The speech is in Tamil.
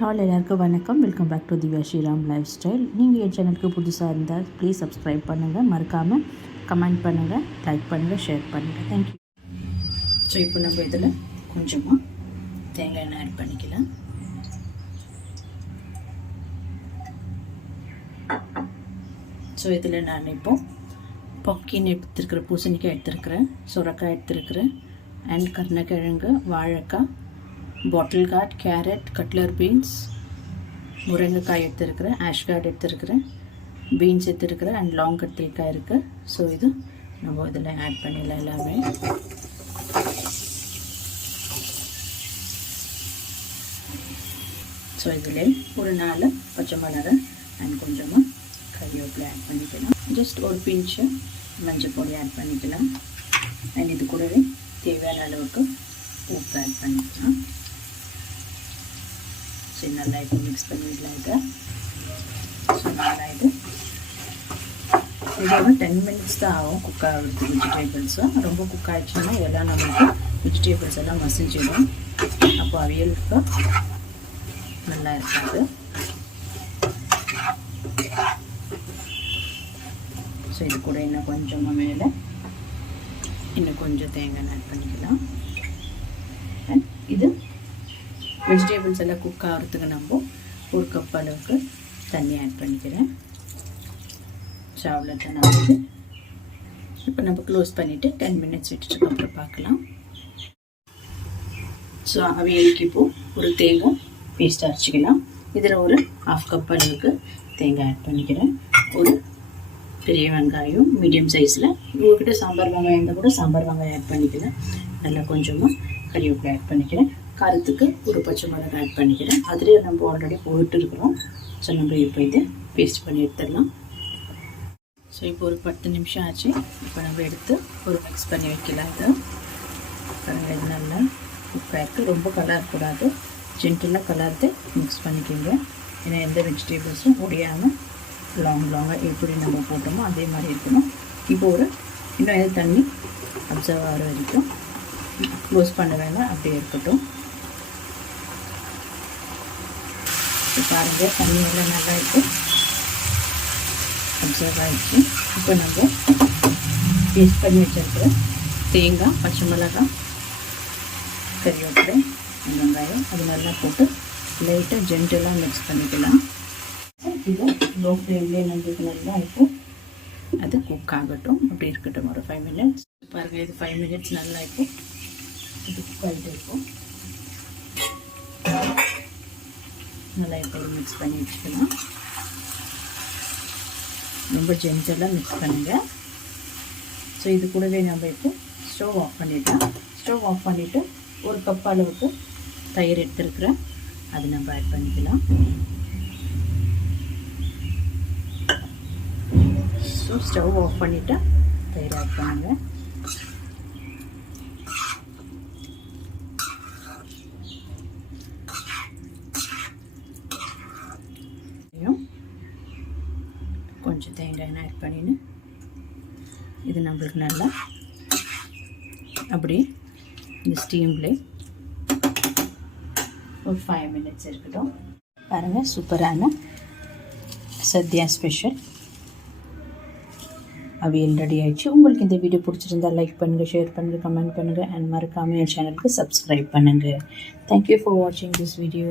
ஹாய் எல்லாருக்கும் வணக்கம். Welcome back to Divya Sriram lifestyle. நீங்கள் என் சேனலுக்கு புதுசாக இருந்தால் ப்ளீஸ் சப்ஸ்கிரைப் பண்ணுங்கள், மறக்காமல் கமெண்ட் பண்ணுங்கள், லைக் பண்ணுங்கள், ஷேர் பண்ணுங்கள். தேங்க்யூ. ஸோ இப்போ நம்ம இதில் கொஞ்சமாக தேங்காய் எண்ணெய் ஆட் பண்ணிக்கலாம். ஸோ இதில் நான் இப்போ பம்கின் எடுத்துருக்கிறேன், பூசணிக்காய் எடுத்துருக்கிறேன், சுரக்காய் எடுத்துருக்கிறேன், அண்ட் கருணக்கிழங்கு, வாழைக்காய், பாட்டில் கார்ட், கேரட், கட்லர் பீன்ஸ், முருங்கைக்காய் எடுத்துருக்கிறேன், ஆஷ்கார்ட் எடுத்துருக்கிறேன், பீன்ஸ் எடுத்துருக்கிறேன், அண்ட் லாங் கத்திரிக்காய் இருக்குது. ஸோ இது நம்ம இதில் ஆட் பண்ணிடலாம் எல்லாமே. ஸோ இதில் ஒரு 4 பச்சை மிளகாய் அண்ட் கொஞ்சமாக கறிவேப்பிலை ஆட் பண்ணிக்கலாம். ஜஸ்ட் ஒரு பிஞ்சு மஞ்சள் பொடி ஆட் பண்ணிக்கலாம். அண்ட் இது கூடவே தேவையான அளவுக்கு உப்பு ஆட் பண்ணிக்கலாம். சரி, நல்லா இப்போ மிக்ஸ் பண்ணிடலாம். இதை ஸோ நல்லா இது ஒரு 10 மினிட்ஸ் தான் ஆகும் குக் ஆகிறதுக்கு. வெஜிடபிள்ஸும் ரொம்ப குக் ஆகிடுச்சுன்னா எல்லாம் நம்மளுக்கு வெஜிடபிள்ஸ் எல்லாம் மசிஞ்சிடும். அப்போ அவியலுக்கு நல்லா இருக்காது. ஸோ இது கூட இன்னும் கொஞ்சமாக மேலே இன்னும் கொஞ்சம் தேங்காய் ஆட் பண்ணிக்கலாம். அண்ட் இது வெஜிடபிள்ஸ் எல்லாம் குக் ஆகிறதுக்கு நம்ம ஒரு கப் அளவுக்கு தண்ணி ஆட் பண்ணிக்கிறேன். ஸோ அவ்வளோதான். நான் வந்து இப்போ நம்ம க்ளோஸ் பண்ணிவிட்டு 10 மினிட்ஸ் விட்டுட்டு அப்புறம் பார்க்கலாம். ஸோ அவியலுக்கு இப்போது ஒரு தேங்காய் பேஸ்ட் அரைச்சிக்கலாம். இதில் ஒரு 1/2 கப் அளவுக்கு தேங்காய் ஆட் பண்ணிக்கிறேன். ஒரு பெரிய வெங்காயம் மீடியம் சைஸில், உங்கள்கிட்ட சாம்பார் வெங்காயம் இருந்தால் கூட சாம்பார் வெங்காயம் ஆட் பண்ணிக்கிறேன். நல்லா கொஞ்சமாக கறிவேப்பிலை ஆட் பண்ணிக்கிறேன். காரத்துக்கு ஒரு பச்சை மிளகாய் ஆட் பண்ணிக்கிறேன். அதிலே நம்ம ஆல்ரெடி போட்டு இருக்கிறோம். ஸோ நம்ம இப்போ இதை பேஸ்ட் பண்ணி எடுத்துடலாம். ஸோ இப்போ ஒரு 10 நிமிஷம் ஆச்சு. இப்போ நம்ம எடுத்து ஒரு மிக்ஸ் பண்ணி வைக்கலாம். இது நல்லா குக் ஆகிருக்கு. ரொம்ப கலரக்கூடாது, ஜென்டலாக கலர்த்து மிக்ஸ் பண்ணிக்கோங்க. ஏன்னா எந்த வெஜிடபிள்ஸும் முடியாமல் லாங்காக எப்படி நம்ம போட்டோமோ அதே மாதிரி இருக்கணும். இப்போ ஒரு இன்னும் எது தண்ணி அப்சர்வ் ஆகிற வரைக்கும் க்ளோஸ் பண்ண வேண்டாம், அப்படியே இருக்கட்டும். பாருங்கள், தண்ணி எல்லாம் நல்லா இருக்குது, அப்சர்வ் ஆகிடுச்சு. இப்போ நம்ம பேஸ்ட் பண்ணி வச்சுருக்கிற தேங்காய், பச்சை மிளகாய், கறிவேப்பிலை, வெங்காயம் அது நல்லா போட்டு லைட்டாக ஜென்டலாக மிக்ஸ் பண்ணிக்கலாம். இது லோ ஃப்ளேம்லேயே நம்மளுக்கு நல்லா இப்போ அது குக் ஆகட்டும், அப்படி இருக்கட்டும் ஒரு 5 மினிட்ஸ். பாருங்கள், இது 5 மினிட்ஸ் நல்லா இப்போ இது குக் ஆகிட்டு இருக்கும். நல்லா இப்போ மிக்ஸ் பண்ணி வச்சுக்கலாம். ரொம்ப ஜென்டலாக மிக்ஸ் பண்ணுங்கள். ஸோ இது கூடவே நம்ம இப்போ ஸ்டவ் ஆஃப் பண்ணிடலாம். ஸ்டவ் ஆஃப் பண்ணிவிட்டு ஒரு கப் அளவுக்கு தயிர் எடுத்துருக்குறேன், அது நம்ம ஆட் பண்ணிக்கலாம். ஸோ ஸ்டவ் ஆஃப் பண்ணிவிட்டு தயிர் ஆட் பண்ணுங்கள். கொஞ்சம் தேங்காய் எண்ணெய் ஆட் பண்ணின்னு இது நம்மளுக்கு நல்லா அப்படியே இந்த ஸ்டீம்லே ஒரு 5 மினிட்ஸ் இருக்கட்டும். பாருங்கள், சூப்பரான சத்யா ஸ்பெஷல் அவியல் ரெடி ஆகிடுச்சு. உங்களுக்கு இந்த வீடியோ பிடிச்சிருந்தால் லைக் பண்ணுங்கள், ஷேர் பண்ணுங்கள், கமெண்ட் பண்ணுங்கள், அண்ட் மறக்காமல் என் சேனலுக்கு சப்ஸ்கிரைப் பண்ணுங்கள். தேங்க்யூ ஃபார் வாட்சிங் திஸ் வீடியோ.